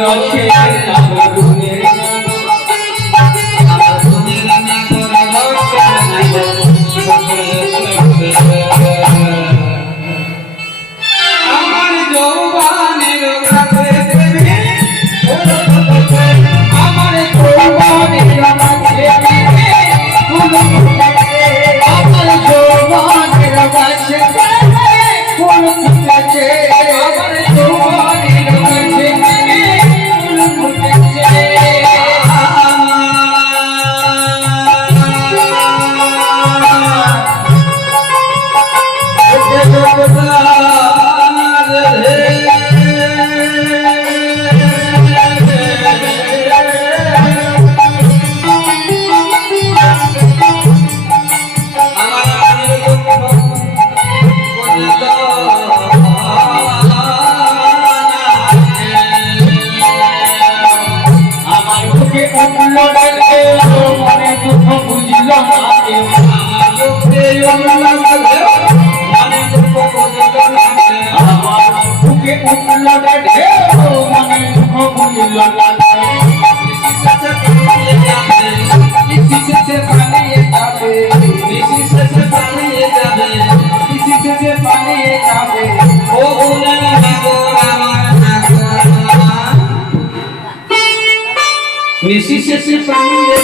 রসে আমার গুণের আমার গুণের নাগর রসে আমার যৌবনের কাছে দেবে আমার যৌবনের কাছে দেবে আমার যৌবনের কাছে কোন ফুটেছে আমার যৌবনের কাছে কোন ফুটেছে মনে দুঃখ বুঝল মনে দুঃখ বুঝল আমার বুকে উঠল মনে দুঃখ বুঝল পালিয়ে যাবে ও গুণের নাগর আমার নাগর নিশি শেষে পালিয়ে